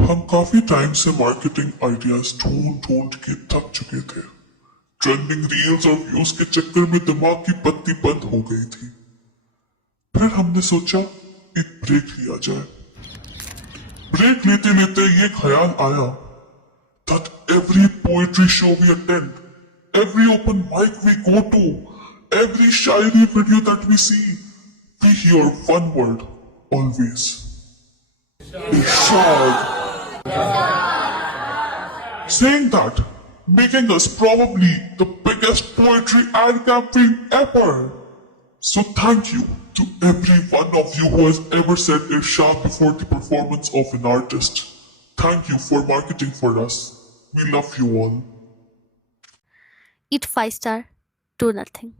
हम काफी टाइम से मार्केटिंग आइडियाज ढूंढ ढूंढ के थक चुके थे। ट्रेंडिंग रील्स और व्यूज के चक्कर में दिमाग की बत्ती बंद हो गई थी। फिर हमने सोचा एक ब्रेक लिया जाए। ब्रेक लेते लेते ये ख्याल आया that every poetry show we attend, every open mic we go to, every Shayari video that we see, we hear one word always. Irshaad. Saying that, making us probably the biggest poetry ad campaign ever. So thank you to every one of you who has ever said Irshaad before the performance of an artist. Thank you for marketing for us. We love you all. Eat 5 star, do nothing.